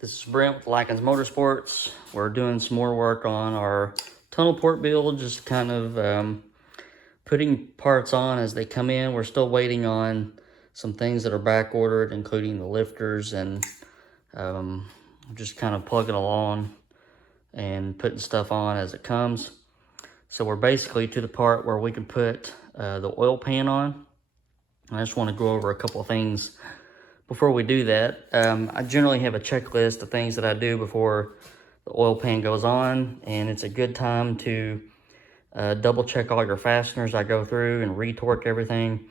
This is Brent with Lykins Motorsports. We're doing some more work on our tunnel port build, just kind of putting parts on as they come in. We're still waiting on some things that are back ordered, including the lifters, and just kind of plugging along and putting stuff on as it comes. So we're basically to the part where we can put the oil pan on. I just want to go over a couple of things before we do that. I generally have a checklist of things that I do before the oil pan goes on, and it's a good time to double check all your fasteners. I go through and retorque everything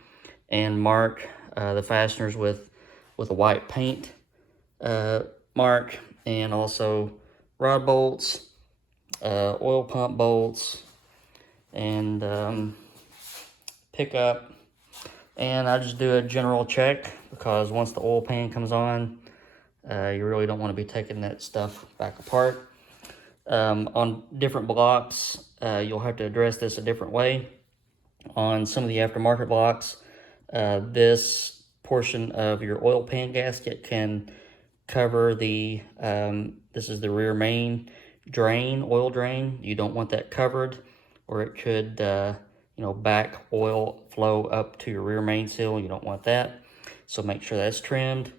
and mark the fasteners with a white paint mark, and also rod bolts, oil pump bolts, and pickup. And I just do a general check, because once the oil pan comes on, you really don't want to be taking that stuff back apart. On different blocks, you'll have to address this a different way. On some of the aftermarket blocks, this portion of your oil pan gasket can cover the, this is the rear main drain, oil drain. You don't want that covered, or it could back oil flow up to your rear main seal. You don't want that, so make sure that's trimmed.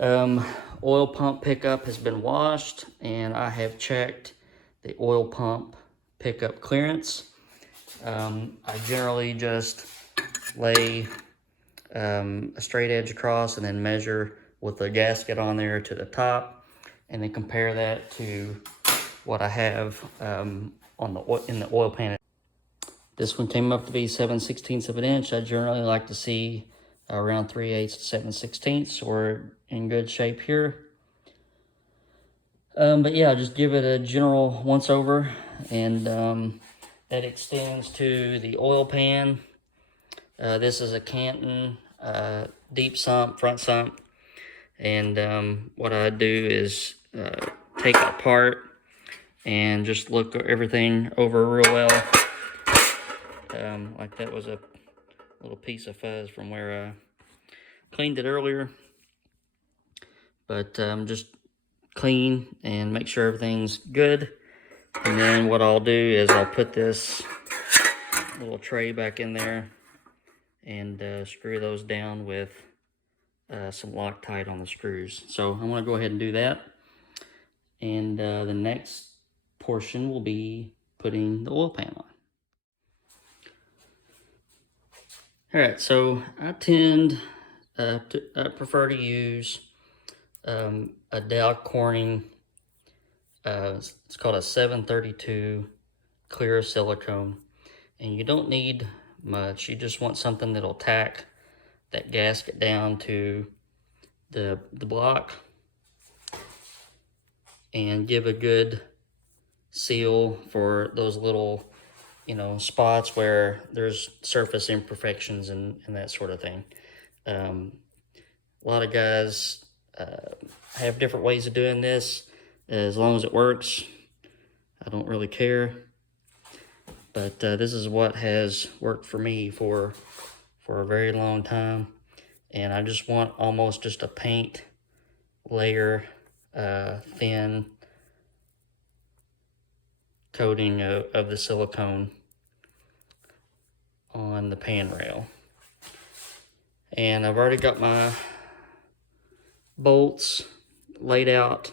Oil pump pickup has been washed, and I have checked the oil pump pickup clearance. I generally just lay a straight edge across and then measure with the gasket on there to the top, and then compare that to what I have in the oil pan. This one came up to be 7/16 of an inch. I generally like to see around 3/8 to 7/16, so we're in good shape here. But yeah, just give it a general once over, and that extends to the oil pan. This is a Canton deep sump, front sump, and what I do is take it apart and just look everything over real well. Like that was a little piece of fuzz from where I cleaned it earlier. But just clean and make sure everything's good. And then what I'll do is I'll put this little tray back in there and screw those down with some Loctite on the screws. So I'm going to go ahead and do that. And the next portion will be putting the oil pan on. Alright, so I tend I prefer to use a Dow Corning, it's called a 732 clear silicone, and you don't need much. You just want something that'll tack that gasket down to the block and give a good seal for those little spots where there's surface imperfections and that sort of thing. A lot of guys have different ways of doing this. As long as it works, I don't really care. But this is what has worked for me for a very long time. And I just want almost just a paint layer, thin coating of the silicone on the pan rail. And I've already got my bolts laid out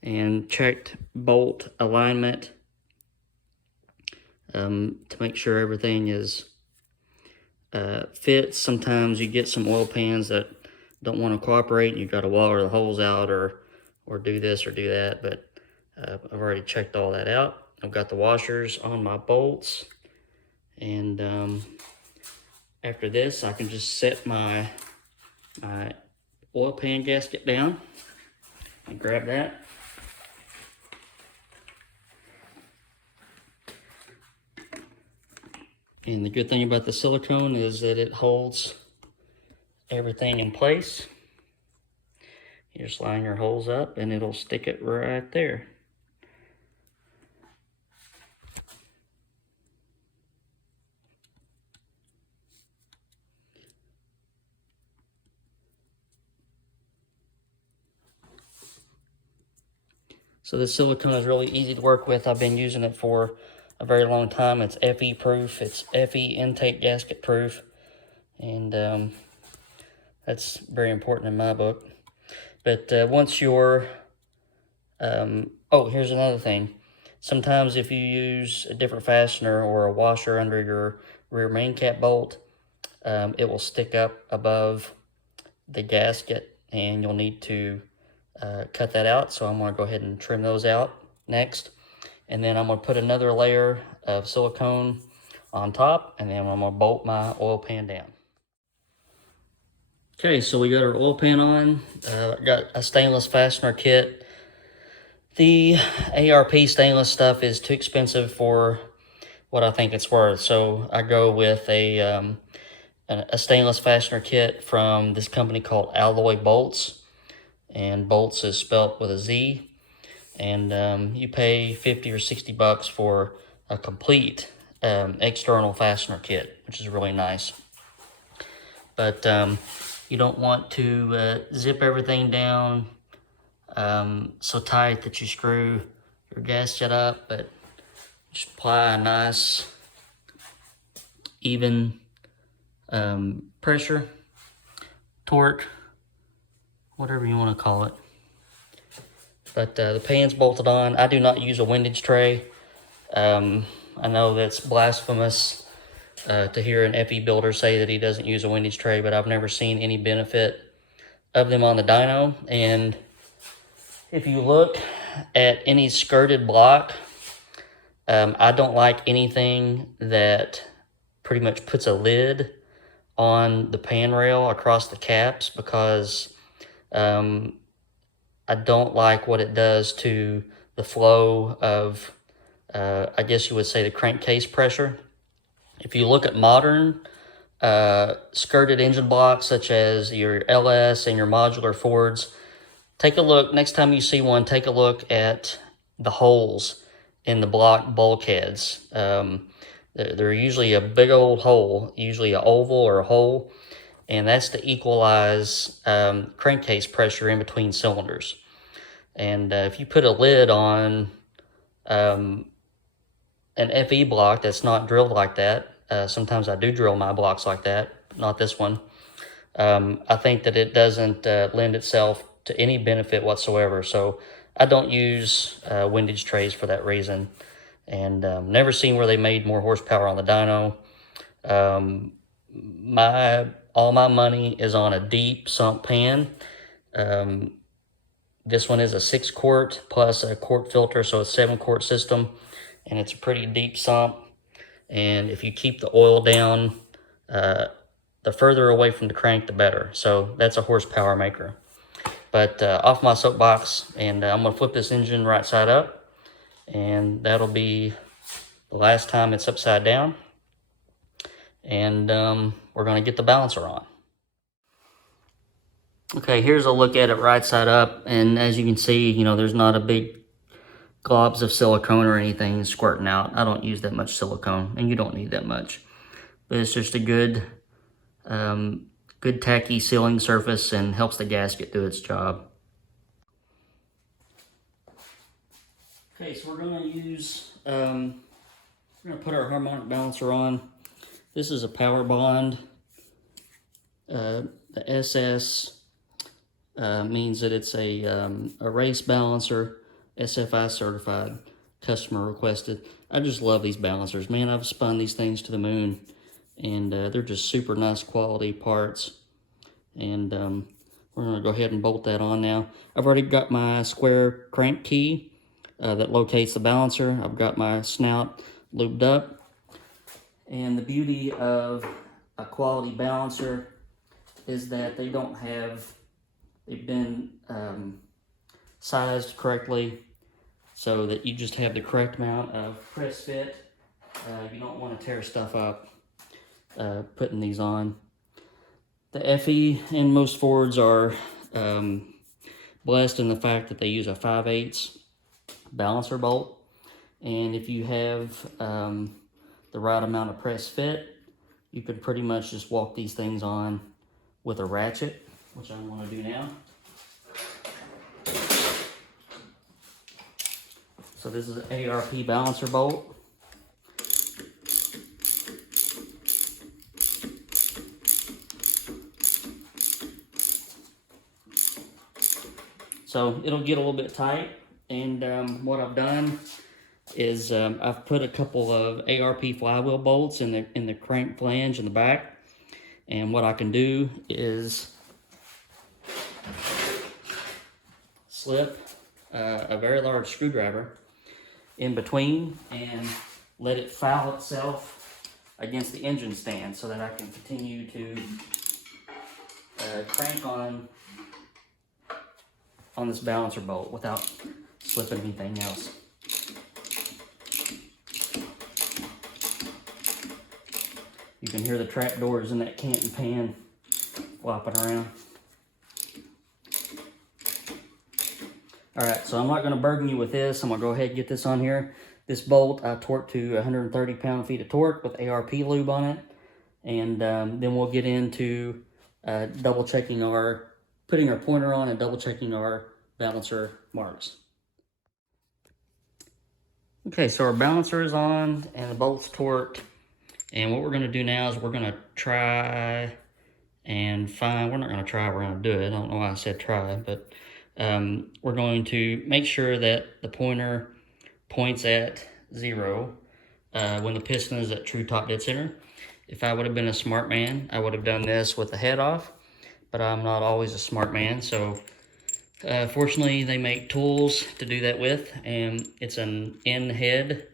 and checked bolt alignment to make sure everything is fits. Sometimes you get some oil pans that don't want to cooperate, and you've got to wire the holes out or do this or do that, but I've already checked all that out. I've got the washers on my bolts, and after this I can just set my oil pan gasket down and grab that. And the good thing about the silicone is that it holds everything in place. You just line your holes up and it'll stick it right there. So this silicone is really easy to work with. I've been using it for a very long time. It's FE proof. It's FE intake gasket proof. And that's very important in my book. But once you're, oh, here's another thing. Sometimes if you use a different fastener or a washer under your rear main cap bolt, it will stick up above the gasket and you'll need to cut that out. So I'm going to go ahead and trim those out next. And then I'm going to put another layer of silicone on top, and then I'm going to bolt my oil pan down. Okay, so we got our oil pan on. Got a stainless fastener kit. The ARP stainless stuff is too expensive for what I think it's worth. So I go with a stainless fastener kit from this company called Alloy Bolts. And bolts is spelt with a Z. And you pay 50 or 60 bucks for a complete external fastener kit, which is really nice. But you don't want to zip everything down so tight that you screw your gasket up, but just apply a nice even pressure, torque, whatever you want to call it. But the pan's bolted on. I do not use a windage tray. I know that's blasphemous to hear an FE builder say that he doesn't use a windage tray, but I've never seen any benefit of them on the dyno. And if you look at any skirted block, I don't like anything that pretty much puts a lid on the pan rail across the caps, because I don't like what it does to the flow of, I guess you would say, the crankcase pressure. If you look at modern skirted engine blocks, such as your LS and your modular Fords, take a look, next time you see one, take a look at the holes in the block bulkheads. They're usually a big old hole, usually an oval or a hole, and that's to equalize crankcase pressure in between cylinders. And if you put a lid on an FE block that's not drilled like that, sometimes I do drill my blocks like that, not this one, I think that it doesn't lend itself to any benefit whatsoever. So I don't use windage trays for that reason. And never seen where they made more horsepower on the dyno. All my money is on a deep sump pan. This one is a 6-quart plus a quart filter, so it's 7-quart system, and it's a pretty deep sump. And if you keep the oil down, the further away from the crank, the better. So that's a horsepower maker. But off my soapbox, and I'm going to flip this engine right side up, and that'll be the last time it's upside down. And we're going to get the balancer on. Okay, here's a look at it right side up, and as you can see, you know, there's not a big globs of silicone or anything squirting out. I don't use that much silicone, and you don't need that much. But it's just a good tacky sealing surface and helps the gasket do its job. Okay, so we're going to use, we're going to put our harmonic balancer on. This is a Power Bond. The SS means that it's a race balancer, SFI certified, customer requested. I just love these balancers, man. I've spun these things to the moon, and they're just super nice quality parts. And we're going to go ahead and bolt that on now. I've already got my square crank key that locates the balancer. I've got my snout lubed up. And the beauty of a quality balancer is that they've been sized correctly so that you just have the correct amount of press fit. You don't want to tear stuff up putting these on. The FE and most Fords are blessed in the fact that they use a 5/8 balancer bolt. And if you have the right amount of press fit, you can pretty much just walk these things on with a ratchet, which I'm going to do now. So this is an ARP balancer bolt. So it'll get a little bit tight, and what I've done is I've put a couple of ARP flywheel bolts in the crank flange in the back, and what I can do is slip a very large screwdriver in between and let it foul itself against the engine stand so that I can continue to crank on this balancer bolt without slipping anything else. You can hear the trap doors in that Canton pan flopping around. Alright, so I'm not going to burden you with this. I'm going to go ahead and get this on here. This bolt I torqued to 130 pound-feet of torque with ARP lube on it. And then we'll get into double checking putting our pointer on and double checking our balancer marks. Okay, so our balancer is on and the bolt's torqued. And what we're going to do now is we're going to try and find, we're not going to try, we're going to do it. I don't know why I said try, but we're going to make sure that the pointer points at 0 when the piston is at true top dead center. If I would have been a smart man, I would have done this with the head off, but I'm not always a smart man. So fortunately, they make tools to do that with, and it's an in-head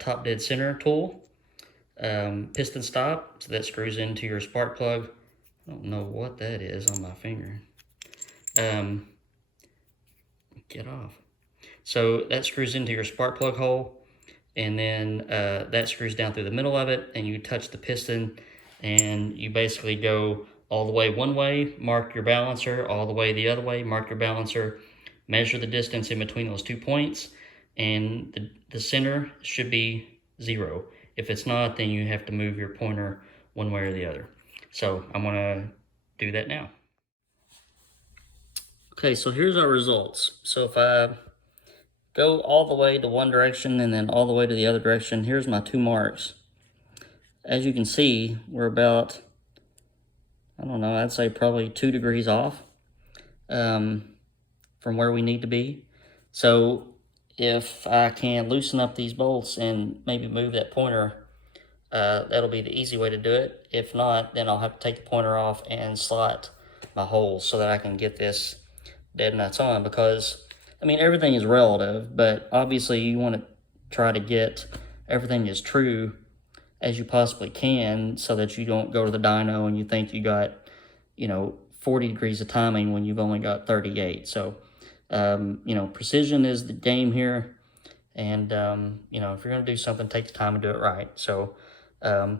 top dead center tool. Piston stop, so that screws into your spark plug. I don't know what that is on my finger. Get off. So that screws into your spark plug hole, and then that screws down through the middle of it, and you touch the piston, and you basically go all the way one way, mark your balancer, all the way the other way, mark your balancer, measure the distance in between those 2 points, and the center should be 0. If it's not, then you have to move your pointer one way or the other. So I'm gonna do that now. Okay, so here's our results. So if I go all the way to one direction and then all the way to the other direction, here's my 2 marks. As you can see, we're about, I don't know, I'd say probably 2 degrees off from where we need to be. So if I can loosen up these bolts and maybe move that pointer, that'll be the easy way to do it. If not, then I'll have to take the pointer off and slot my holes so that I can get this dead nuts on, because I mean, everything is relative, but obviously you want to try to get everything as true as you possibly can so that you don't go to the dyno and you think you got, 40 degrees of timing when you've only got 38. So, precision is the game here. And, if you're going to do something, take the time and do it right. So, the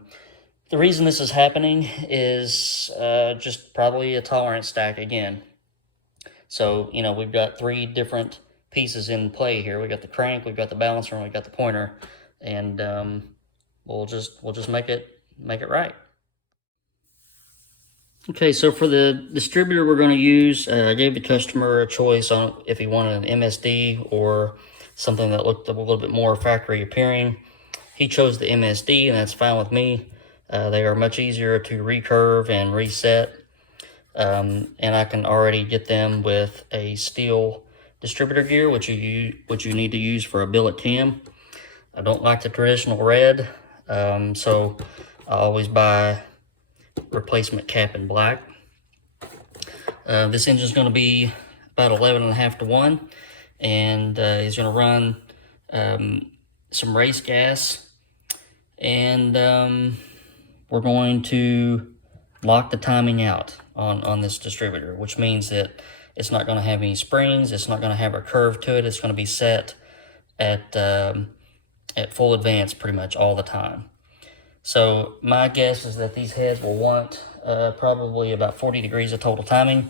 reason this is happening is just probably a tolerance stack again. So, we've got 3 different pieces in play here. We got the crank, we've got the balancer, and we got the pointer, and we'll just make it right. Okay, so for the distributor we're going to use, I gave the customer a choice on if he wanted an MSD or something that looked a little bit more factory appearing. He chose the MSD, and that's fine with me. They are much easier to recurve and reset. And I can already get them with a steel distributor gear, which you need to use for a billet cam. I don't like the traditional red, so I always buy replacement cap in black. This engine's going to be about 11.5 to 1, and he's going to run some race gas, and we're going to lock the timing out on this distributor, which means that it's not going to have any springs, it's not going to have a curve to it, it's going to be set at full advance pretty much all the time. So my guess is that these heads will want probably about 40 degrees of total timing,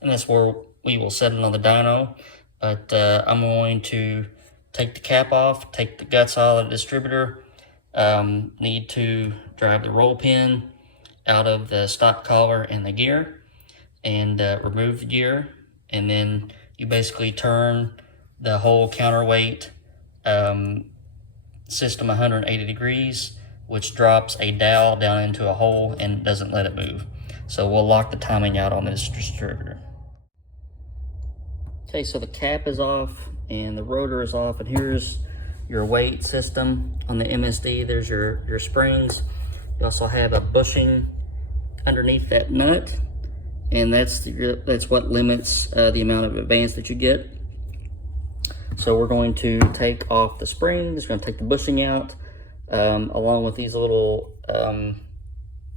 and that's where we will set it on the dyno. But I'm going to take the cap off, take the guts out of the distributor, need to drive the roll pin out of the stock collar and the gear, and remove the gear, and then you basically turn the whole counterweight system 180 degrees, which drops a dowel down into a hole and doesn't let it move. So we'll lock the timing out on this distributor. Okay, so the cap is off and the rotor is off, and here's your weight system on the MSD. There's your springs. You also have a bushing underneath that nut, and that's what limits the amount of advance that you get. So we're going to take off the springs, we're going to take the bushing out, along with these little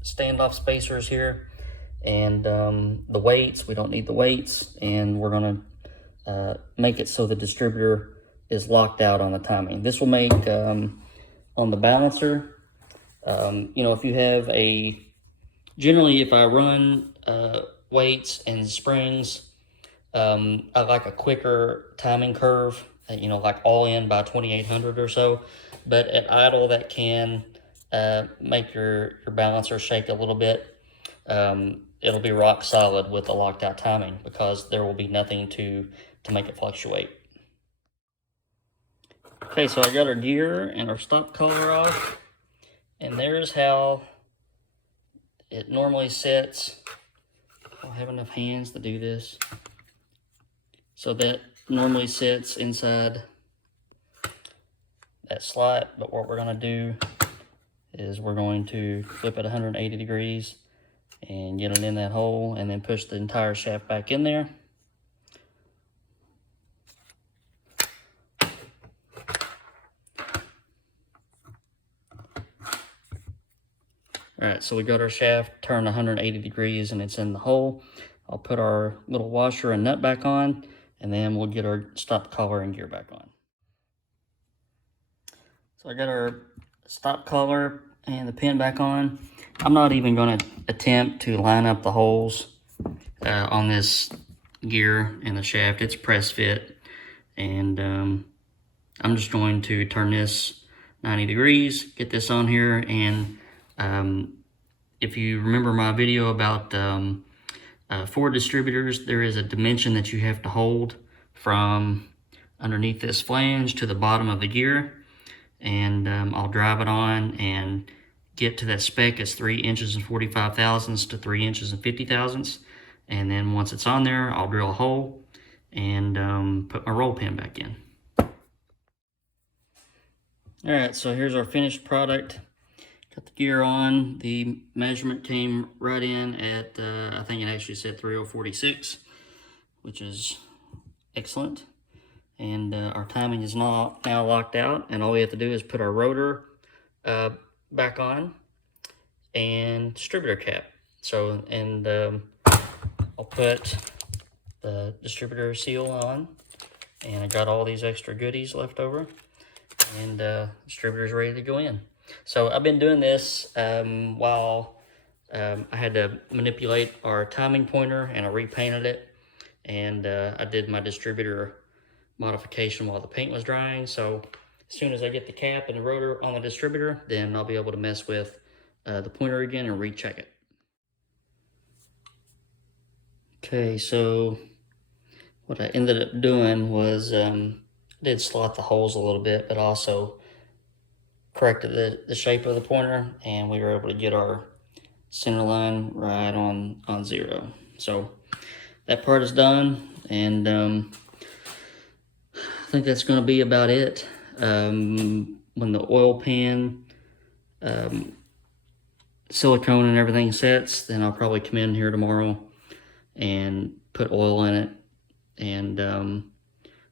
standoff spacers here, and the weights. We don't need the weights, and we're going to make it so the distributor is locked out on the timing. This will make, on the balancer, you know, if you have generally if I run weights and springs, I like a quicker timing curve, you know, like all in by 2800 or so. But at idle, that can make your balancer shake a little bit. It'll be rock solid with the locked out timing because there will be nothing to make it fluctuate. Okay, so I got our gear and our stop collar off, and there's how it normally sits. I don't have enough hands to do this. So that normally sits inside that slot, but what we're going to do is we're going to flip it 180 degrees and get it in that hole, and then push the entire shaft back in there. Alright, so we got our shaft turned 180 degrees and it's in the hole. I'll put our little washer and nut back on, and then we'll get our stop collar and gear back on. So I got our stop collar and the pin back on. I'm not even going to attempt to line up the holes on this gear and the shaft. It's press fit, and I'm just going to turn this 90 degrees, get this on here, and if you remember my video about Ford distributors, there is a dimension that you have to hold from underneath this flange to the bottom of the gear, and I'll drive it on and get to that spec as 3 inches and 45 thousandths to 3 inches and 50 thousandths, and then once it's on there, I'll drill a hole and put my roll pin back in. Alright, so here's our finished product. Got the gear on. The measurement came right in at, I think it actually said 3046, which is excellent. And our timing is now locked out, and all we have to do is put our rotor back on and distributor cap. So, and I'll put the distributor seal on, and I got all these extra goodies left over, and distributor's ready to go in. So I've been doing this while I had to manipulate our timing pointer, and I repainted it, and I did my distributor modification while the paint was drying. So as soon as I get the cap and the rotor on the distributor, then I'll be able to mess with the pointer again and recheck it. Okay, so what I ended up doing was did slot the holes a little bit, but also corrected the shape of the pointer, and we were able to get our center line right on 0. So that part is done, and I think that's going to be about it. When the oil pan silicone and everything sets, then I'll probably come in here tomorrow and put oil in it, and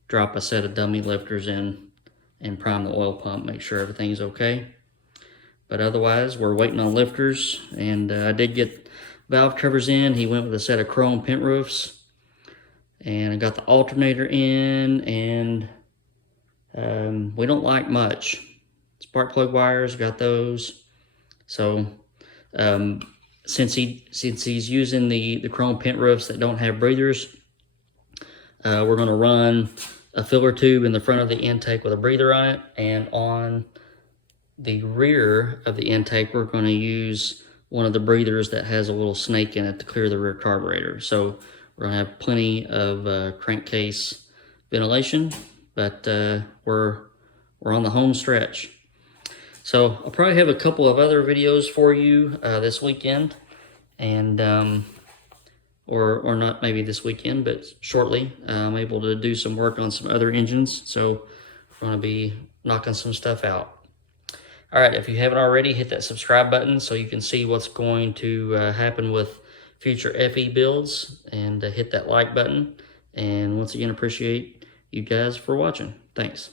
drop a set of dummy lifters in and prime the oil pump, make sure everything's okay. But otherwise, we're waiting on lifters, and I did get valve covers in. He went with a set of chrome pent roofs, and I got the alternator in, and we don't like much. Spark plug wires, got those. So since he's using the chrome pent roofs that don't have breathers, we're going to run a filler tube in the front of the intake with a breather on it, and on the rear of the intake we're going to use one of the breathers that has a little snake in it to clear the rear carburetor. So we're going to have plenty of crankcase ventilation, but we're we're on the home stretch. So I'll probably have a couple of other videos for you this weekend, and or not maybe this weekend, but shortly. I'm able to do some work on some other engines, so I'm going to be knocking some stuff out. All right, if you haven't already, hit that subscribe button so you can see what's going to happen with future FE builds, and hit that like button. And once again, appreciate you guys for watching. Thanks.